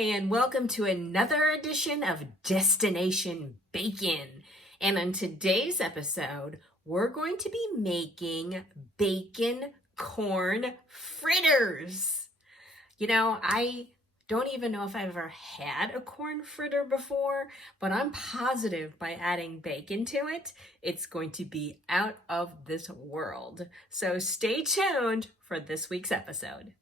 And welcome to another edition of Destination Bacon. And on today's episode, we're going to be making bacon corn fritters. You know, I don't even know if I've ever had a corn fritter before, but I'm positive by adding bacon to it, it's going to be out of this world. So stay tuned for this week's episode.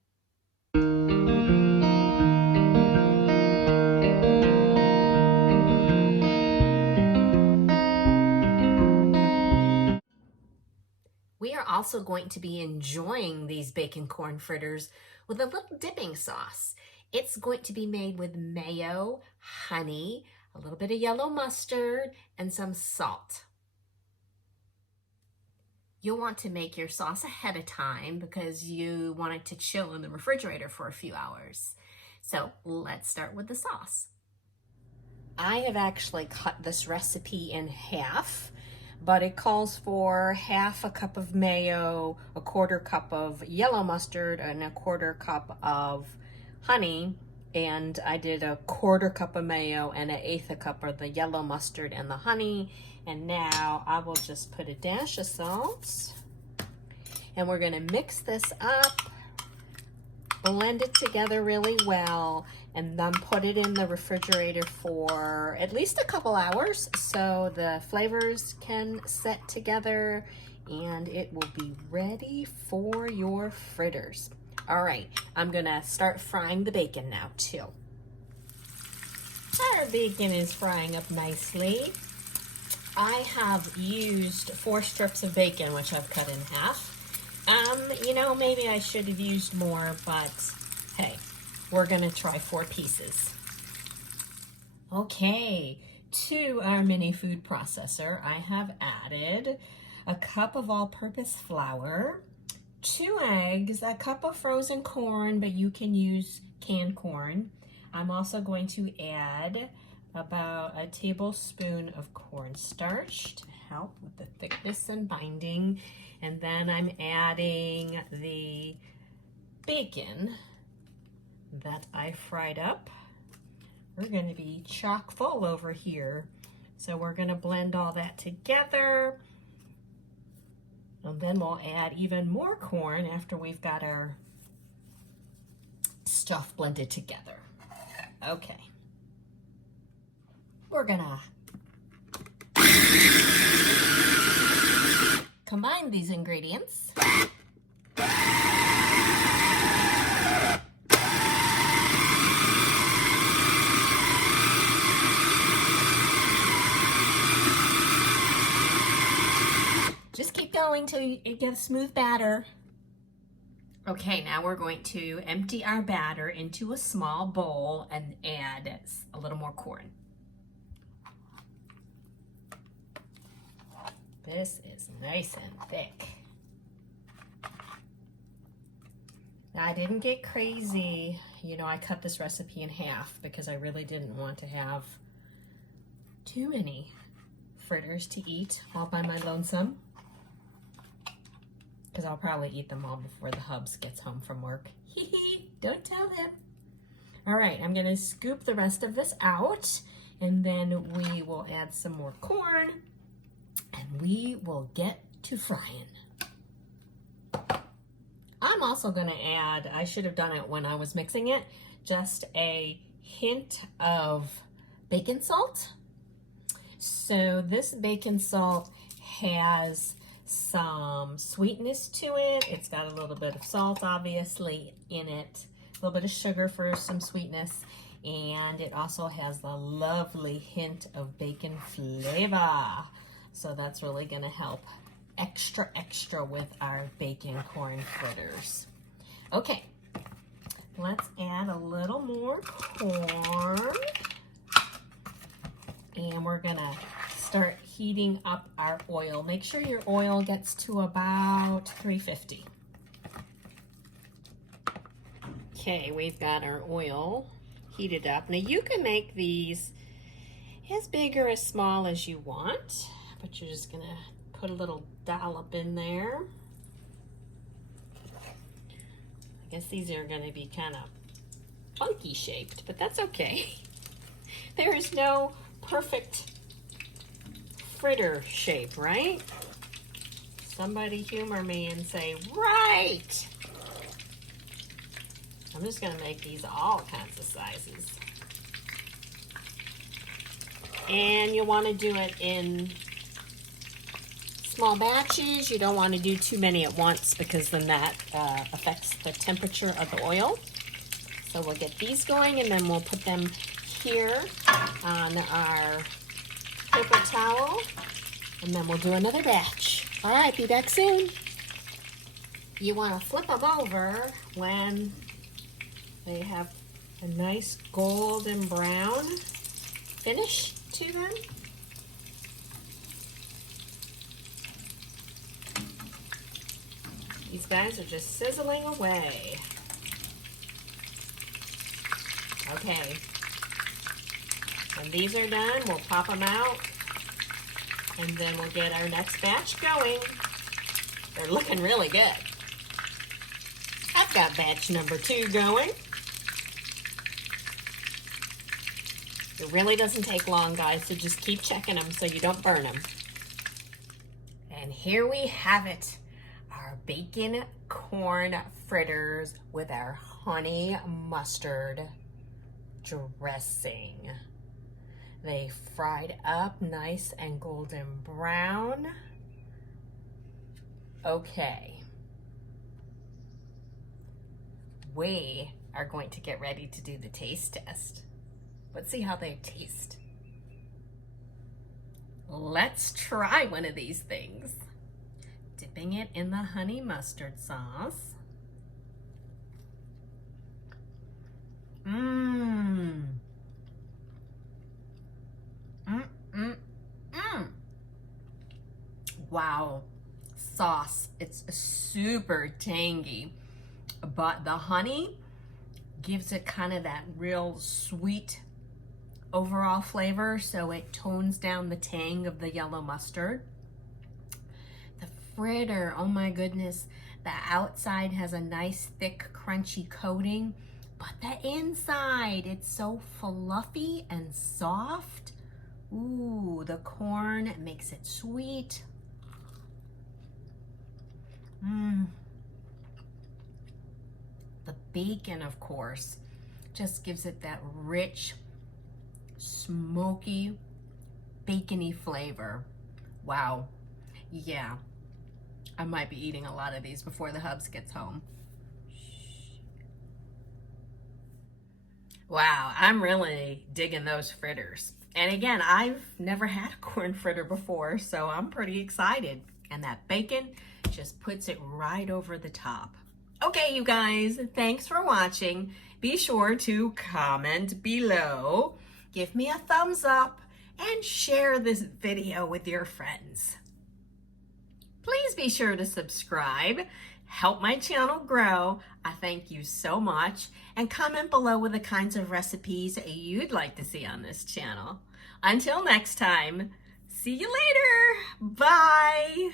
We are also going to be enjoying these bacon corn fritters with a little dipping sauce. It's going to be made with mayo, honey, a little bit of yellow mustard, and some salt. You'll want to make your sauce ahead of time because you want it to chill in the refrigerator for a few hours. So let's start with the sauce. I have actually cut this recipe in half, but it calls for half a cup of mayo, a quarter cup of yellow mustard, and a quarter cup of honey. And I did a quarter cup of mayo and an eighth a cup of the yellow mustard and the honey. And now I will just put a dash of salt. And we're gonna mix this up, blend it together really well, and then put it in the refrigerator for at least a couple hours so the flavors can set together and it will be ready for your fritters. All right, I'm gonna start frying the bacon now too. Our bacon is frying up nicely. I have used 4 strips of bacon, which I've cut in half. You know, maybe I should have used more, but hey, we're gonna try 4 pieces. Okay, to our mini food processor, I have added a cup of all-purpose flour, 2 eggs, a cup of frozen corn, but you can use canned corn. I'm also going to add about a tablespoon of cornstarch to help with the thickness and binding. And then I'm adding the bacon that I fried up. We're going to be chock full over here. So we're going to blend all that together. And then we'll add even more corn after we've got our stuff blended together. Okay. We're gonna combine these ingredients. Just keep going till you get a smooth batter. Okay, now we're going to empty our batter into a small bowl and add a little more corn. This is nice and thick. Now, I didn't get crazy. You know, I cut this recipe in half because I really didn't want to have too many fritters to eat all by my lonesome. Because I'll probably eat them all before the hubs gets home from work. Hee hee, don't tell him. All right, I'm gonna scoop the rest of this out and then we will add some more corn and we will get to frying. I'm also gonna add, I should have done it when I was mixing it, just a hint of bacon salt. So this bacon salt has some sweetness to it. It's got a little bit of salt, obviously, in it. A little bit of sugar for some sweetness. And it also has the lovely hint of bacon flavor. So that's really gonna help extra with our bacon corn fritters. Okay, let's add a little more corn. And we're gonna start heating up our oil. Make sure your oil gets to about 350. Okay, we've got our oil heated up. Now you can make these as big or as small as you want, but you're just gonna put a little dollop in there. I guess these are gonna be kind of funky shaped, but that's okay. There is no perfect fritter shape, right? Somebody humor me and say, right! I'm just gonna make these all kinds of sizes. And you wanna do it in small batches. You don't wanna do too many at once because then that affects the temperature of the oil. So we'll get these going and then we'll put them here on our paper towel and then we'll do another batch. All right, be back soon. You want to flip them over when they have a nice golden brown finish to them. These guys are just sizzling away. Okay, when these are done, we'll pop them out and then we'll get our next batch going. They're looking really good. I've got batch number 2 going. It really doesn't take long, guys, so just keep checking them so you don't burn them. And here we have it, our bacon corn fritters with our honey mustard dressing. They fried up nice and golden brown. Okay. We are going to get ready to do the taste test. Let's see how they taste. Let's try one of these things. Dipping it in the honey mustard sauce. Wow, sauce, it's super tangy, but the honey gives it kind of that real sweet overall flavor, so it tones down the tang of the yellow mustard. The fritter, oh my goodness, the outside has a nice thick crunchy coating, but the inside, it's so fluffy and soft. Ooh, the corn makes it sweet. The bacon, of course, just gives it that rich, smoky, bacony flavor. Wow. Yeah, I might be eating a lot of these before the hubs gets home. Wow, I'm really digging those fritters. And again, I've never had a corn fritter before, so I'm pretty excited. And that bacon just puts it right over the top. Okay, you guys, thanks for watching. Be sure to comment below, give me a thumbs up, and share this video with your friends. Please be sure to subscribe, help my channel grow. I thank you so much, and comment below with the kinds of recipes you'd like to see on this channel. Until next time, see you later. Bye.